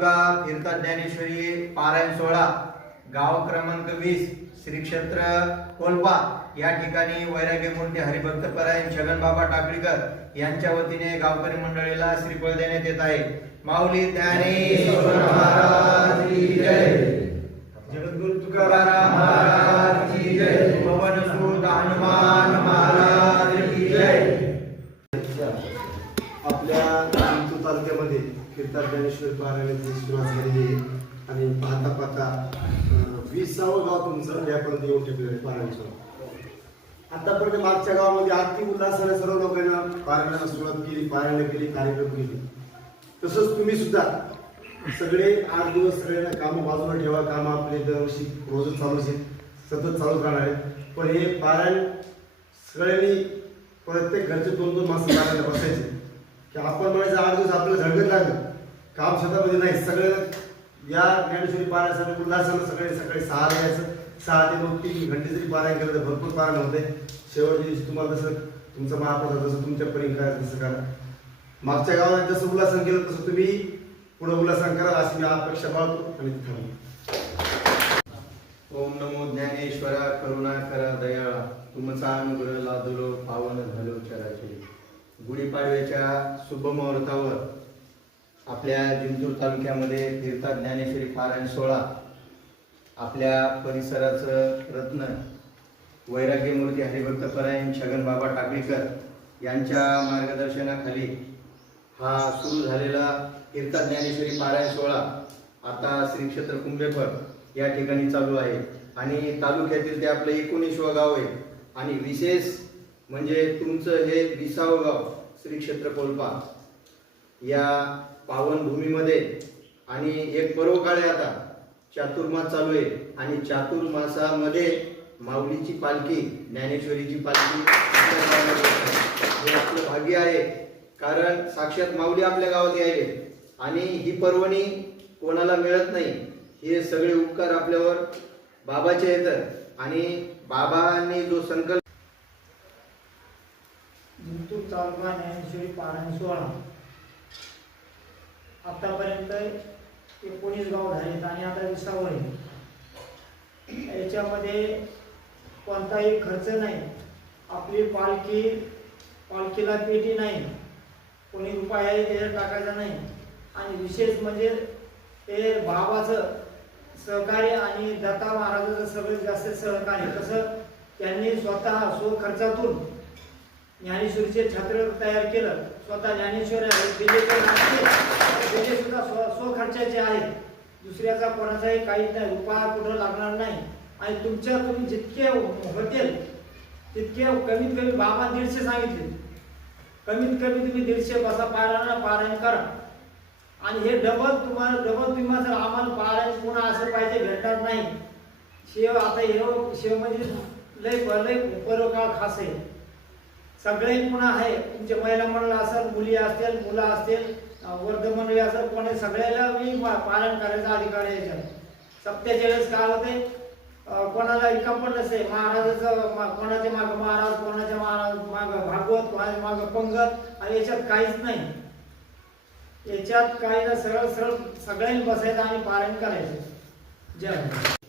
फिरता ज्ञानेश्वरी पारायण सोहळा गाव क्रमांक 20 श्री क्षेत्र कोलपा या ठिकाणी वैराग्य मूर्ती हरिभक्त परायण छगनबाबा टाकळीकर यांच्या वतीने गावकरी मंडळीला श्रीफळ देण्यात येत आहे। माऊली ज्ञानेश्वर महाराज की जय, जगद्गुरु तुकाराम महाराज की जय, पवन सुत हनुमान महाराज की जय। आपल्या जिंतूर तालुक्यामध्ये फिरता ज्ञानेश्वरी पारायणाची सुरुवात झालेली आहे आणि पाहता पाहता 20ावं गाव तुमचं यापर्यंत येऊन ठेवलेलं आहे पारायणाचं। आतापर्यंत मागच्या गावामध्ये अगदी उल्हासाने सर्व लोकांना पारायणाला सुरुवात केली, पारायण केली, कार्यक्रम केले। तसंच तुम्ही सुद्धा सगळे 8 दिवस सगळ्यांना कामं बाजूला ठेवा, कामं आपले दरवर्षी रोजच चालूच आहेत, सतत चालूच राहणार आहेत। पण हे पारायण सगळ्यांनी प्रत्येक घरचे 2-2 मास पारायणाला बसायचे की आपण म्हणायचं 8 दिवस आपल्याला झडकत लागलं, काम शेतामध्ये नाही, सगळ्यांना या ज्ञानेश्वरी पारायणासाठी उल्हासानं सगळे सकाळी 6ला यायचं, 6 ते 9 3 घंटे जरी पारायण केलं तर भरपूर पारायण होते। शेवटच्या दिवशी तुम्हाला जसं तुमचा महाप्रसाद जसं तुमच्या परीने करायचं तसं करा। मागच्या गावात जसं उल्हासन केलं तसं तुम्ही पुढे उल्हासन करा अशी मी अपेक्षा बाळगतो आणि थांबतो। ओम नमो ज्ञानेश्वरा करुणा करा दयाळा, तुमचा अनुग्रह लादलो पावन झालो चराचरी। गुढीपाडव्याच्या शुभ मुहूर्तावर आपल्या जिंतूर तालुक्यामध्ये फिरता ज्ञानेश्वरी पारायण सोहळा आपल्या परिसराचं रत्न वैराग्य मूर्ती हरिभक्त परायण छगनबाबा टाकळीकर यांच्या मार्गदर्शनाखाली हा सुरू झालेला फिरता ज्ञानेश्वरी पारायण सोहळा आता श्री क्षेत्र कुंभेफळ या ठिकाणी चालू आहे आणि तालुक्यातील ते आपलं 19वे गाव आहे आणि विशेष म्हणजे तुमचं हे 20वे गाव श्री क्षेत्र कोलपा या पावन भूमीमध्ये आणि एक पर्व काळ आहे, आता चातुर्मास चालू आहे आणि चातुर्मासामध्ये माऊलीची पालखी ज्ञानेश्वरीची पालखी हे आपलं भाग्य आहे, कारण साक्षात माऊली आपल्या गावात यायले आणि ही पर्वणी कोणाला मिळत नाही। हे सगळे उपकार आपल्यावर बाबाचे येतात आणि बाबांनी जो संकल्प जिंतूर तालुका ज्ञानेश्वरी पारायण सोहळा आतापर्यंत 19 गाव झालेत आणि आता 20वे आहे। याच्यामध्ये कोणताही खर्च नाही, आपली पालखीला पेटी नाही, कोणी रुपयाही त्याच्यात टाकायचा नाही आणि विशेष म्हणजे ते बाबाचं सहकार्य आणि दत्ता महाराजाचं सगळ्यात जास्त सहकार्य। कसं त्यांनी स्वतः स्वखर्चातून ज्ञानेश्वरीचे छत्र तयार केलं, स्वतः ज्ञानेश्वर सुद्धा स्वखर्चाचे आहेत, दुसऱ्याचा कोणाचाही काहीच नाही, रुपया कुठं लागणार नाही आणि तुम्ही जितके होतील तितके कमीत कमी बाबा 150 सांगितले, कमीत कमी तुम्ही 150 बसा पारायण करा आणि हे डबल तुम्ही जर आम्हाला पारायण पुन्हा असं पाहिजे भेटणार नाही। शेव आता शेव म्हणजे लय पर्वकाळ खास आहे, सगळे पुन्हा आहे, तुमचे महिला मंडळ असेल, मुली असतील, मुलं असतील, वर्ध मंडळी असेल, कोणी सगळ्याला मी पालन करायचा अधिकार आहे। याच्यात सप्त्याच्या वेळेस काय होते, कोणाला इन्कम पण नसते, महाराजाचं कोणाच्या माग महाराज, कोणाच्या माग भागवत, कोणाच्या माग पंगत आणि याच्यात काहीच नाही, याच्यात काही ना सरळ सगळ्यांनी बसायचं आणि पारायण करायचं। जय।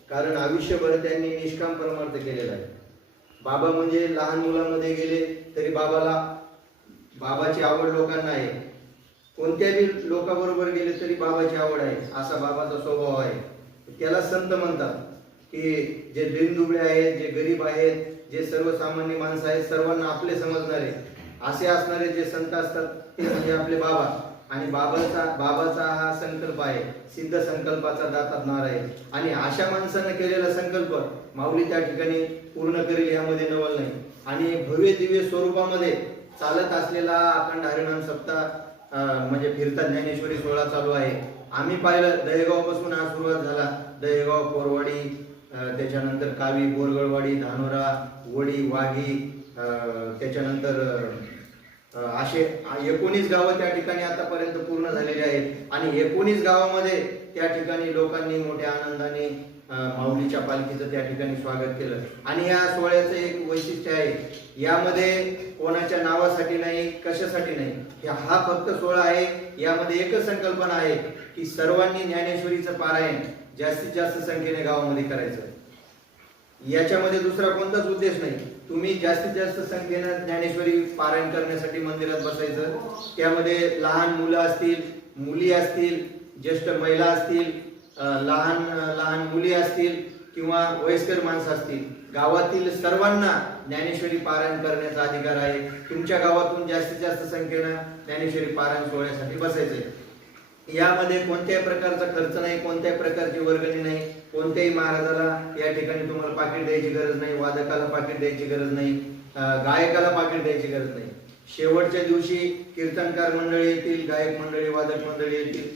कारण आयुष्यभर त्यांनी निष्काम परमार्थ केलेला आहे। बाबा म्हणजे लहान मुलांमध्ये गेले तरी बाबाची आवड लोकांना आहे, कोणत्याही लोकांबरोबर गेले तरी बाबाची आवड आहे, असा बाबाचा स्वभाव आहे। त्याला संत म्हणतात की जे दिनदुबळे आहेत, जे गरीब आहेत, जे सर्वसामान्य माणसं आहेत, सर्वांना आपले समजणारे असे असणारे जे संत असतात ते म्हणजे आपले बाबा आणि बाबाचा हा संकल्प आहे, सिद्ध संकल्पाचा दाता नार आहे आणि अशा माणसानं केलेला संकल्प माऊली त्या ठिकाणी पूर्ण करेल यामध्ये नवल नाही। आणि भव्य दिव्य स्वरूपामध्ये चालत असलेला अखंड हरिनाम सप्ताह म्हणजे फिरता ज्ञानेश्वरी सोहळा चालू आहे। आम्ही पाहिलं दहेगाव पासून हा सुरुवात झाला, दहेगाव, कोरवाडी, त्याच्यानंतर कावी, बोरगळवाडी, धानोरा, वडी, वाघी, त्याच्यानंतर असे 19 गावं त्या ठिकाणी आतापर्यंत पूर्ण झालेले आहेत आणि 19 गावामध्ये त्या ठिकाणी लोकांनी मोठ्या आनंदाने माऊलीच्या पालखीचं त्या ठिकाणी स्वागत केलं. आणि या सोहळ्याचं एक वैशिष्ट्य आहे, यामध्ये कोणाच्या नावासाठी नाही, कशासाठी नाही, हा फक्त सोहळा आहे. यामध्ये एकच संकल्पना आहे की सर्वांनी ज्ञानेश्वरीचं पारायण जास्तीत जास्त संख्येने गावामध्ये करायचं. याच्यामध्ये दुसरा कोणताच उद्देश नाही. तुम्ही जास्तीत जास्त संख्येनं ज्ञानेश्वरी पारायण करण्यासाठी मंदिरात बसायचं. त्यामध्ये लहान मुलं असतील, मुली असतील, ज्येष्ठ महिला असतील, लहान लहान मुली असतील किंवा वयस्कर माणसं असतील, गावातील सर्वांना ज्ञानेश्वरी पारायण करण्याचा अधिकार आहे. तुमच्या गावातून जास्तीत जास्त संख्येनं ज्ञानेश्वरी पारायण सोहळ्यासाठी बसायचंय. यामध्ये कोणत्याही प्रकारचा खर्च नाही, कोणत्याही प्रकारची वर्गणी नाही, कोणत्याही महाराजाला या ठिकाणी तुम्हाला पाकिट द्यायची गरज नाही, वादकाला पाकिट द्यायची गरज नाही, गायकाला पाकिट द्यायची गरज नाही. शेवटच्या दिवशी कीर्तनकार मंडळी येतील, गायक मंडळी, वादक मंडळी येतील,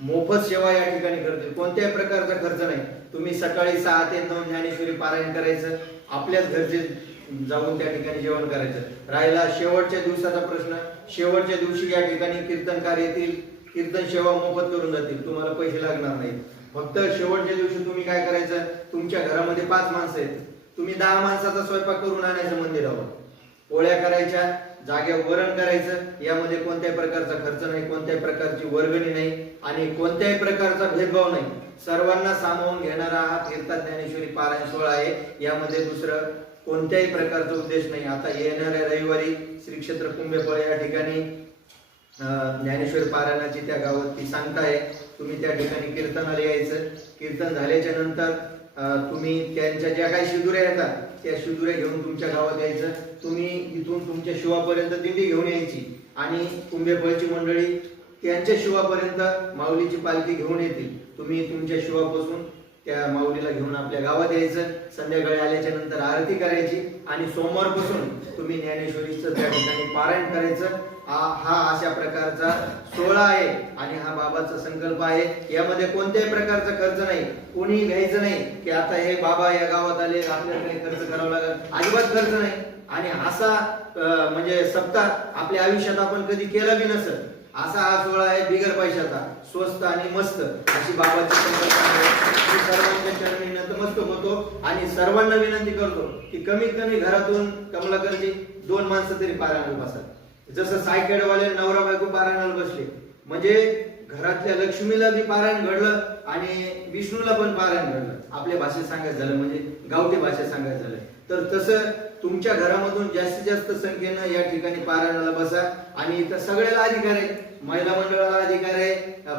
मोफत सेवा या ठिकाणी करतील. कोणत्याही प्रकारचा खर्च नाही. तुम्ही सकाळी 6 ते 9 ज्ञानेश्वरी पारायण करायचं, आपल्याच घरचे जाऊन त्या ठिकाणी जेवण करायचं. राहिला शेवटच्या दिवसाचा प्रश्न, शेवटच्या दिवशी या ठिकाणी कीर्तनकार येतील, कीर्तन सेवा मोफत करून जातील, तुम्हाला पैसे लागणार नाहीत. फक्त शेवटच्या दिवशी तुम्ही काय करायचं, तुमच्या घरामध्ये 5 माणसं आहेत, तुम्ही 10 माणसाचा स्वयंपाक करून आणायचं मंदिरावर, पोळ्या करायच्या, जागेवर वरण करायचं. यामध्ये कोणत्याही प्रकारचा खर्च नाही, कोणत्याही प्रकारची वर्गणी नाही आणि कोणत्याही प्रकारचा भेदभाव नाही. सर्वांना सामावून घेणारा हा कीर्तन ज्ञानेश्वरी पारायण सोहळा आहे. यामध्ये दुसरं कोणत्याही प्रकारचा उद्देश नाही. आता येणाऱ्या रविवारी श्री क्षेत्र कुंभेफळ या ठिकाणी ज्ञानेश्वरी पारायणाची त्या गावात ती सांगता आहे. तुम्ही त्या ठिकाणी कीर्तनाला यायचं. कीर्तन झाल्याच्या नंतर तुम्ही त्यांच्या ज्या काही शिदुऱ्या येतात त्या शिदुऱ्या घेऊन तुमच्या गावात यायचं. तुम्ही इथून तुमच्या शिवापर्यंत दिंडी घेऊन यायची आणि कुंभेफळची मंडळी त्यांच्या शिवापर्यंत माऊलीची पालखी घेऊन येतील. तुम्ही तुमच्या शिवापासून त्या माऊलीला घेऊन आपल्या गावात यायचं. संध्याकाळी आल्याच्या नंतर आरती करायची आणि सोमवारपासून तुम्ही ज्ञानेश्वरीचं त्या ठिकाणी पारायण करायचं. हा अशा प्रकारचा सोहळा आहे आणि हा बाबाचा संकल्प आहे. यामध्ये कोणत्याही प्रकारचा खर्च नाही, कोणी घ्यायचं नाही की आता हे बाबा या गावात आले आपल्याकडे खर्च करावा लागेल, अजिबात खर्च नाही. आणि असा म्हणजे सप्ताह आपल्या आयुष्यात आपण कधी केला बी नसेल असा हा सोहळा आहे, बिगर पैशाचा, स्वस्त आणि मस्त अशी बाबाची संकल्पना आहे. मी सर्वांच्या चरणी नतमस्तक होतो आणि सर्वांना विनंती करतो की कमीत कमी घरातून कमलाकरजी 2 माणसं तरी पारायणाला बसा. जसं सायकेडवाले नवरा बायको पारायणाला बसले म्हणजे घरातल्या लक्ष्मीला बी पारायण घडलं आणि विष्णूला पण पारायण घडलं. आपल्या भाषेत सांगायचं झालं म्हणजे गावठी भाषेत सांगायचं झालं तर तसं तुमच्या घरामधून जास्तीत जास्त संख्येनं या ठिकाणी पारायणाला बसा. आणि इथं सगळ्याला अधिकार आहे, महिला मंडळाला अधिकार आहे,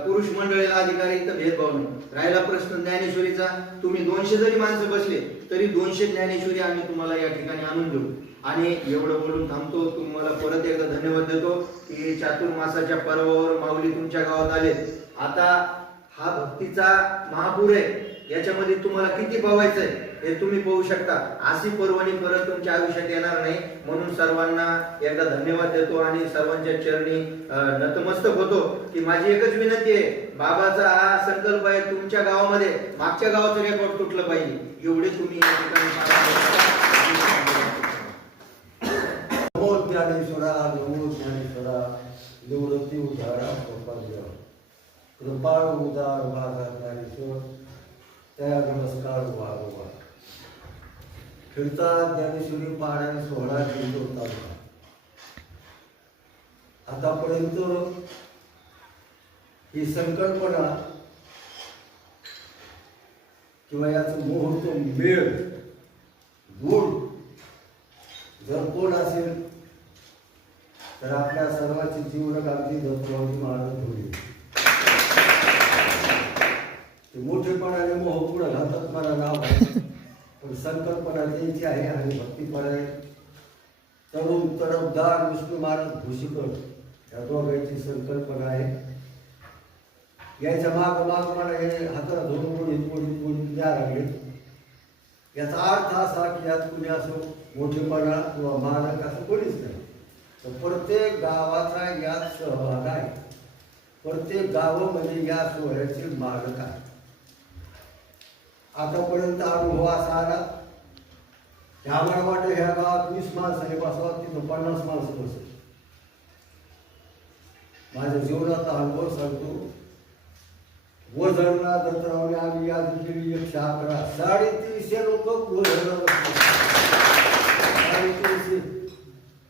पुरुष मंडळीला अधिकार आहे, इथं भेदभाव नाही. राहिला प्रश्न ज्ञानेश्वरीचा, तुम्ही 200 जरी माणसं बसले तरी 200 ज्ञानेश्वरी आम्ही तुम्हाला या ठिकाणी आणून देऊ. आणि एवढं बोलून थांबतो. तुम्हाला परत एकदा धन्यवाद देतो की चातुर्मासाच्या पर्वावर माऊली तुमच्या गावात आले. आता हा भक्तीचा महापूर आहे, याच्यामध्ये तुम्हाला किती पावायचंय हे तुम्ही पाहू शकता. अशी पर्वणी परत तुमच्या आयुष्यात येणार नाही. म्हणून सर्वांना एकदा धन्यवाद देतो आणि सर्वांच्या चरणी नतमस्तक होतो की माझी एकच विनंती आहे, बाबाचा हा संकल्प आहे तुमच्या गावामध्ये मागच्या गावाचं रेकॉर्ड तुटलं पाहिजे, एवढे तुम्ही या ठिकाणी ज्ञानेश्वरा नमो ज्ञानेश्वरा निवृत्ती उदारा कृपाळ उदार माझा ज्ञानेश्वर त्या नमस्कार वारंवार. फिरता ज्ञानेश्वरी पारायण सोहळा जिंतूर तालुका आतापर्यंत ही संकल्पना किंवा याचं मुहूर्त मेळ गुण जर कोण असेल तर आपल्या सर्वांची जीवन अगदी दत्तवादी महाराज होईल. ते मोठेपणाने मोह पुढे घालतात मला नाव आहे पण संकल्पना त्यांची आहे आणि भक्तीपण आहे. तरुण तरफदार विष्णू महाराज भूषिकर या दोघांची संकल्पना आहे. याच्या माग माग मला हे हाताला धरून कोणी द्या लागले. याचा अर्थ असा की यात कुणी असो मोठेपणा किंवा मालक असं कोणीच नाही. तर प्रत्येक गावाचा यात सहभाग आहे. प्रत्येक गाव म्हणजे या सोहळ्याचे मालक आहे. आतापर्यंत अनुभव असा आला की आम्हाला वाटतं ह्या गावात 20 माणसाने बसवा, तिथं 50 माणसं बसत. माझ्या जीवनाचा अनुभव सांगतो वजरला दत्तरावने आम्ही यादी केली 111. 350 लोक वजरला बसले. 350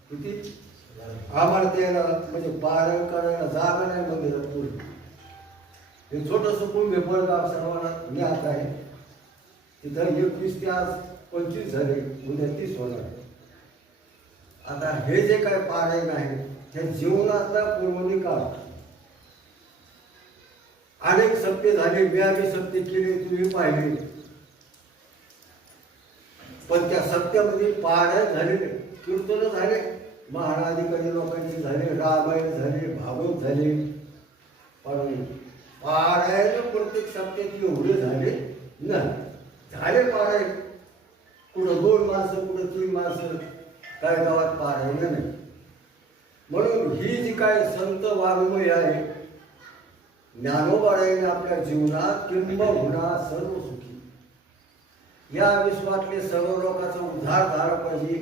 किती आम्हाला त्याला म्हणजे पारायण करायला जागा नाही मंदिरात पूर्ण. हे छोटंसं कुंभ बळगाव सर्वांना ज्ञात आहे. तिथं 21 ते आज 25 झाले, उद्या 30 होणार. आता हे जे काय पारायण आहे त्या जीवनातला पूर्वनी काळ अनेक सत्य झाले, व्यापी सत्य केले, तुम्ही पाहिले. पण त्या सत्यामध्ये पारायण झालेले, कीर्तन झाले, महाराधिकारी लोकांचे झाले, रामायण झाले, भागवत झाले. पण पारायण प्रत्येक सत्यात एवढे झाले नाही. झाले पारायण, कुठं 2 माणसं, कुठं 3 माणसं, काय गावात पारायण नाही. म्हणून ही जी काय संत वाङ्मय आहे, ज्ञानोबारायाने आपल्या जीवनात किंबहुना सर्व सुखी या विश्वातले सर्व लोकांचा उद्धार झाला पाहिजे.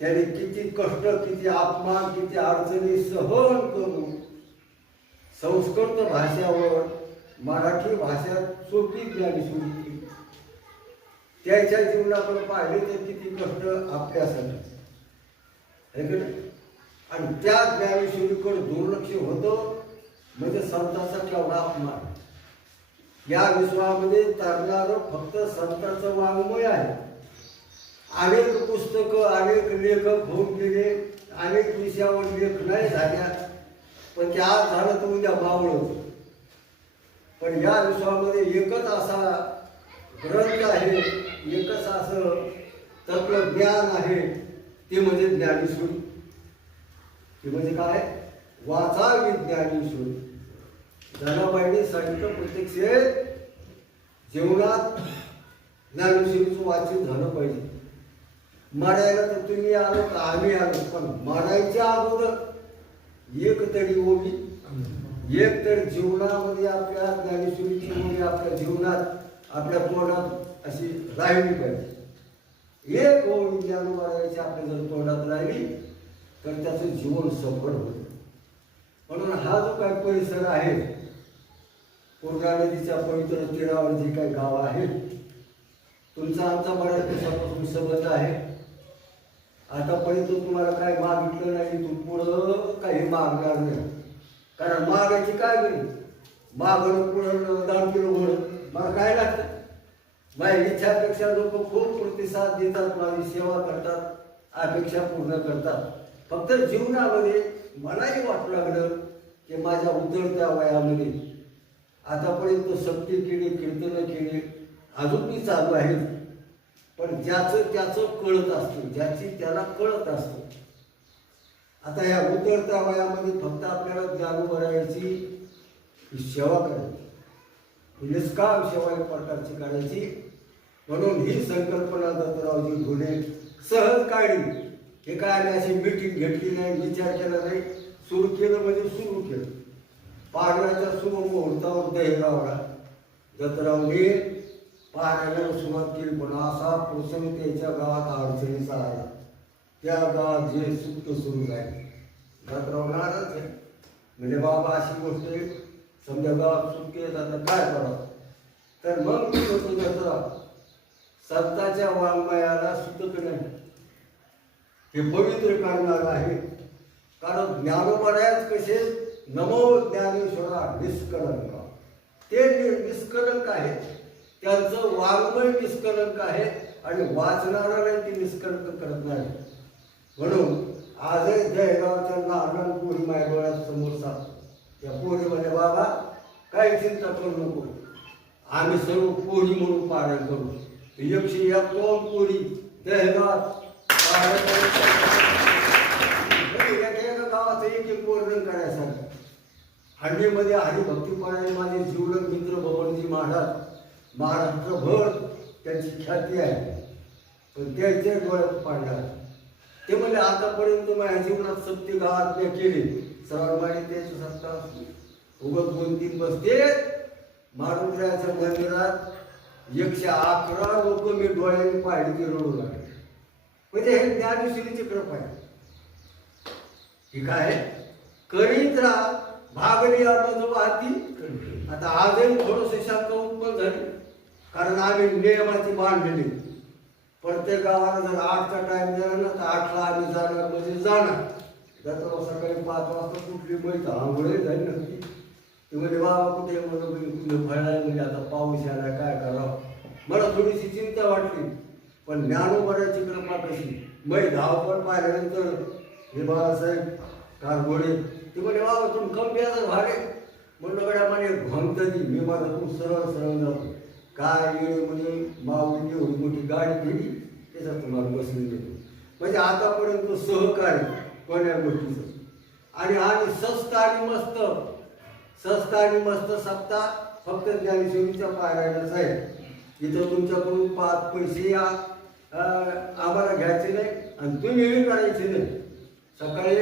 त्याने किती कष्ट, किती अपमान, किती अडचणी सहन करून संस्कृत भाषेवर मराठी भाषा सोपी ज्ञानेश्वरी केली. त्याच्या जीवनाकडे पाहिले तर किती कष्ट आपल्यासाठी आहे का नाही? आणि त्या ज्ञानेश्वरीकडे दुर्लक्ष होतं म्हणजे संतांचा केवढा अपमान. या विश्वामध्ये तरणारं फक्त संतांचं वाङ्मय आहे. अनेक पुस्तकं, अनेक लेखक होऊन गेले, अनेक विषयावर लेख नाही झाल्या, पण ते आज झालं तर उद्या मावळं. पण या विश्वामध्ये एकच असा ग्रंथ आहे, एकच असं तत्वज्ञान आहे, ते म्हणजे ज्ञानेश्वरी. ते म्हणजे काय? वाचावी ज्ञानेश्वरी. जनाबाईंनी सांगितलं प्रत्यक्ष जीवनात ज्ञानेश्वरीचं वाचन झालं पाहिजे. मरायला तर तुम्ही आलो का आम्ही आलो, पण मरायच्या अगोदर एक तरी ओवी, एक तर जीवनामध्ये आपल्या ज्ञानेश्वरीची ओवी आपल्या जीवनात, आपल्या तोंडात अशी राहिली पाहिजे. एक ओवी ज्ञानोबारायाची आपल्या जर तोंडात राहिली तर त्याचं जीवन सफळ होतं. म्हणून हा जो काही परिसर आहे, पूर्णा नदीच्या पवित्र तीरावर जे काही गाव आहे, तुमचा आमचा बऱ्याच दिवसापासून संबंध आहे. आतापर्यंत तुम्हाला काय मागितलं नाही, तू पुढं काही मागणार नाही. कारण मागायची काय गरज? मागणं पुढं दान किलो भर मला काय लागतं? माझ्या इच्छापेक्षा लोक खूप प्रतिसाद देतात, माझी सेवा करतात, अपेक्षा पूर्ण करतात. फक्त जीवनामध्ये मलाही वाटू लागलं की माझ्या उतरत्या वयामध्ये आतापर्यंत सत्य केली, कीर्तनं केली, अजून मी चालू आहे. पण ज्याचं त्याचं कळत असतं, ज्याची त्याला कळत असतं. आता या उतरत्या वयामध्ये फक्त आपल्याला ज्ञानोबारायाची सेवा करायची, निष्काम सेवा एक प्रकारची करायची. म्हणून ही संकल्पना दत्तरावजी ढोले सहज काढली. हे काय आम्ही अशी मीटिंग घेतली नाही, विचार केला नाही, सुरू केलं म्हणजे सुरू केलं. पारण्याच्या शुभ मुहूर्तावर दहेगावला दत्तरावने पारायणाला सुरुवात केली. पण असा प्रसंग त्याच्या गावात अडचणीचा आला. त्या गावात जे सुप्त सुरू झाले, दत्तराव नाराज आहे. म्हणजे बाबा अशी गोष्ट आहे, समजा गावात सुटके येतात काय करावं. तर मग मी होतो दत्तराव संतांच्या वाङ्मयाला सुतक नाही, हे पवित्र करणार आहे. कारण ज्ञानोबारायाच कसे नमो ज्ञानेश्वरा निष्कलंक, ते निष्कलंक आहे, त्यांचं वाङ्मय निष्कलंक आहे आणि वाचणाऱ्याला ते निष्कलंक करत नाही. म्हणून आजही जयगावच्या लहान पोरी माझ्या डोळ्यात समोर सांगतो. त्या पोरी म्हणजे बाबा काही चिंता करू नको, आम्ही सर्व पोरी म्हणून पारायण करू. 101 पोरी जयगावात एका गावाचं एक वर्णन करायचं. हंडीमध्ये हरिभक्ती पारायण माझे जीवलग मित्र बबनजी महाराज, महाराष्ट्रभर त्यांची ख्याती आहे. पण त्यांच्या डोळ्यात पाडणार ते म्हणजे आतापर्यंत माझ्या जीवनात सत्य गावात मी केले सर्वांनी त्याची सत्ता उगत 2-3 बसते. मारुद्राच्या मंदिरात 111 लोक मी डोळ्याने पाहिले ते रडू लागले. म्हणजे हे ज्ञानेश्वरीची कृपा आहे. ठीक आहे, करीत राहा भागली आमज वाहती आता आजही थोडंसं शंका उत्पन्न झाली, कारण आम्ही नियमाची बांधलेली. प्रत्येक गावाला जर 8चा टाइम दिला ना तर 8ला आम्ही जाणार म्हणजे जाणार. त्यात सकाळी 5 वाजता कुठली मैत आंघोळही झाली नसती. ते म्हणजे बाबा कुठे कुठे फळाय म्हणजे आता पाऊस आला काय करावं. मला थोडीशी चिंता वाटली, पण ज्ञानोबाची कृपा कशी. मै धावपळ पाहिल्यानंतर हे बाळासाहेब कारगोडे ते म्हणजे बाबा तुम्ही कमी याचं भाडे म्हणलं गड्या म्हणे भंगतनी मी माझं सरळ सरळ जातो. काय वेळ म्हणजे माऊली एवढी मोठी गाडी दिली त्याच्यात तुम्हाला बसली देतो. म्हणजे आतापर्यंत सहकार्य कोण्या गोष्टीचं. आणि स्वस्त आणि मस्त सप्ताह फक्त ज्ञानेश्वरीच्या पारायणाच आहे. इथं तुमच्याकडून 5 पैसे आम्हाला घ्यायचे नाही आणि तुम्ही करायचे नाही. सकाळी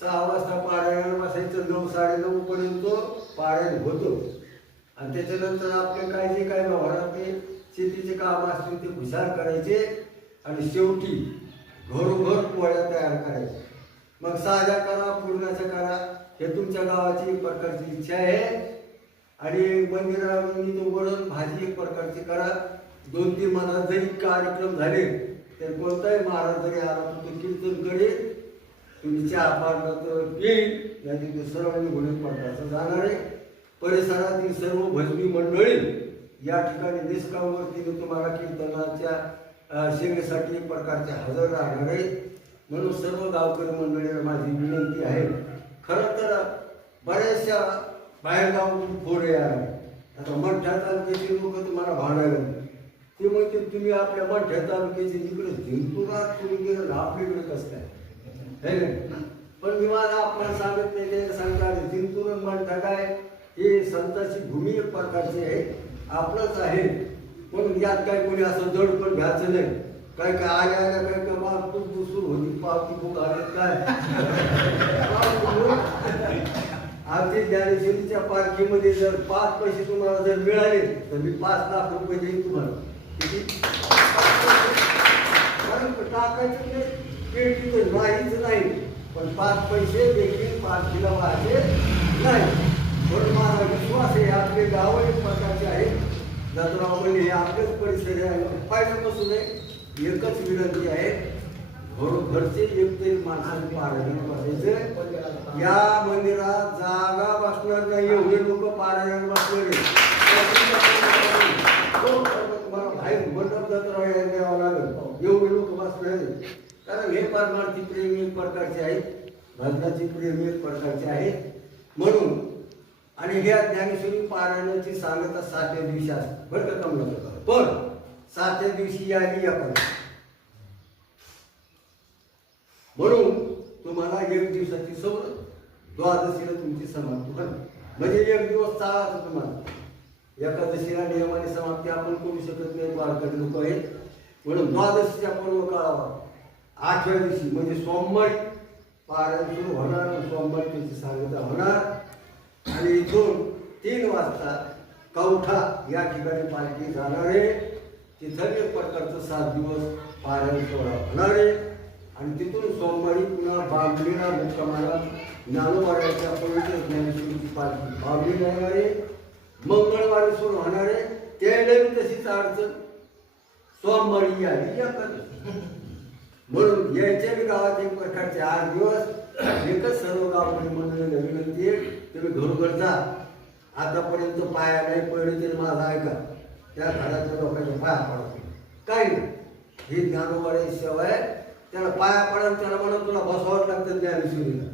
6 वाजता पारायण बसायचं, 9 साडेनऊ पर्यंत पारायण होतं. आणि त्याच्यानंतर आपले काय जे काय व्यवहारातले शेतीचे काम असतील ते हुशार करायचे आणि शेवटी घरोघर पोळ्या तयार करायच्या. मग साध्या करा पूर्णाच्या करा हे तुमच्या गावाची एक प्रकारची इच्छा आहे. आणि मंदिरामध्ये तो वरण भाजी एक प्रकारची करा. 2-3 मनात जरी कार्यक्रम झाले तर कोणताही महाराज जरी आला तर तो कीर्तन करेल, तुम्ही चहा पाडला तर येईल, नाही ते सर्व निघून पडतात जाणार आहे. परिसरातील सर्व भजनी मंडळी या ठिकाणी निष्कामवरतीने तुम्हाला कीर्तनाच्या सेवेसाठी एक प्रकारचे हजर राहणार आहे. म्हणून सर्व गावकरी मंडळींना माझी विनंती आहे. खरं तर बऱ्याचशा बाहेरगावून फोन यायला आता मंठ्या तालुक्याचे लोक तुम्हाला भांडायला ते म्हणते तुम्ही आपल्या मंठ्या तालुक्याचे तिकडे जिंतुरात तुम्ही गेलं आपल्याकडे कसं काय है ना. पण मी माझा आपल्याला सांगत नाही ते सांगतात जिंतूर मंठा काय हे संतांची भूमी एक प्रकारची आहे, आपलंच आहे. म्हणून यात काय कोणी असं जड पण घ्यायचं नाही. काय काय आल्या काय काय मागतून दुसूर होती पावती बुक आले काय आमच्या ज्ञानेश्वरीच्या पालखीमध्ये जर 5 पैसे तुम्हाला जर मिळाले तर मी 5 लाख रुपये देईन तुम्हाला. किती टाकायचं पेटी तर नाहीच नाही, पण 5 पैसे देखील पालखीला वाढले नाही. म्हणून माझा विश्वास आहे आपले गाव एक प्रकारचे आहे. दत्तराव म्हणजे हे आपलेच परिसर आहे. पाहिल्यापासून एकच विनंती आहे, घरचे एक तरी माणसाने पारायण बसायचं. या मंदिरात जागा बसणार नाही एवढे लोक पारायण बसलेले. तुम्हाला बाहेर मंडप दत्तराव यायला द्यावं लागेल एवढे लोक बसलेले. कारण हे परमार्थी प्रेमी एक प्रकारचे आहेत, भजनाची प्रेमी एक प्रकारचे आहेत. म्हणून आणि ह्या ज्ञानेश्वरी पारायणाची सांगता 7व्या दिवशी असते बरं का कमला. पण 7व्या दिवशी आली आपण म्हणून तुम्हाला 1 दिवसाची सवय द्वादशीला तुमची समाप्ती होईल. म्हणजे 1 दिवस चालायचं तुम्हाला. एकादशीला नियमाने समाप्ती आपण करू शकत नाही, वारकरी लोक आहेत. म्हणून द्वादशीच्या पूर्व काळावर 8व्या दिवशी म्हणजे सोमवारी पारायण सुरू होणार, सोमवारी त्याची सांगता होणार. आणि इथून 3 वाजता कवठा या ठिकाणी पालखी जाणार आहे. तिथं एक प्रकारचं 7 दिवस पारायण सोहळा होणार आहे. आणि तिथून सोमवारी पुन्हा बामणीला मुक्कामाला ज्ञानोबाच्या पवित्र ज्ञानेश्वरीची पालखी बामणीला येणार आहे. मंगळवारी सुरू होणार आहे. त्यावेळी तशीच अडचण सोमवारी आली म्हणून यायच्या गावात एक प्रकारचे 8 दिवस एकच सर्व गावकरी मंडळींना विनंती आहे तुम्ही घरोघर जा. आतापर्यंत पाया नाही पडले तरी माझा ऐका, त्या घरातल्या लोकांच्या पाया पडा काही नाही. ही ज्ञानोबाची सेवा आहे. त्याला पाया पडा त्याला म्हणा तुला बसवावं लागतं ज्ञानेश्वरीला.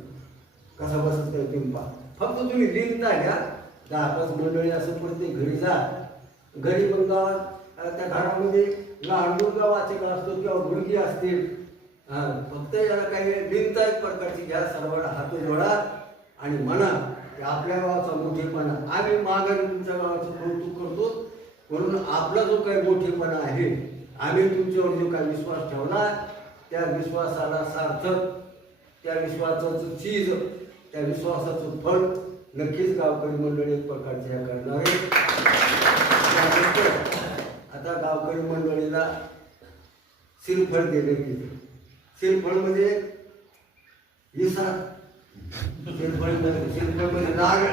कसा बसत नाही तुम्ही पहा. फक्त तुम्ही लिहिता घ्या 10-5 मंडळी असं प्रत्येक घरी जा. घरी पण गावात त्या घरामध्ये लहान मुलगा वाचक असतो किंवा मुलगी असतील. फक्त याला काही लिहिता एक प्रकारची घ्या. सर्वांना हात जोडा आणि म्हणा की आपल्या गावाचा मोठेपणा आम्ही माघारी तुमच्या गावाचं कौतुक करतो. म्हणून आपला जो काही मोठेपणा आहे आम्ही तुमच्यावर जो काही विश्वास ठेवला त्या विश्वासाला सार्थक, त्या विश्वासाचं चीज, त्या विश्वासाचं फळ नक्कीच गावकरी मंडळी एक प्रकारचे करणार आहे. आता गावकरी मंडळीला श्रीफळ देणे गेले. श्रीफळ म्हणजे हिसाब, श्रीफळ म्हणजे नारळ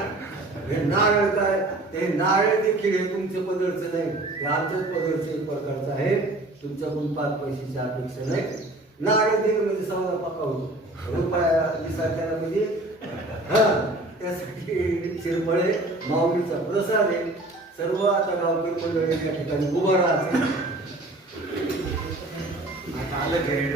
हे नारळ काय, ते नारळ देखील हे तुमच्या पदरचं नाही, हे आमच्याच पदरचं एक प्रकारचं आहे. तुमच्याकडून 5 पैशाची अपेक्षा नाही. नारळ दिलं म्हणजे समाजा पक्का होतो. रुपया दिसायला म्हणजे हा, त्यासाठी शिरपळे माऊलीचा प्रसाद आहे. सर्व आता गावकरी मंडळी त्या ठिकाणी उभं राहते. आता आलं घरी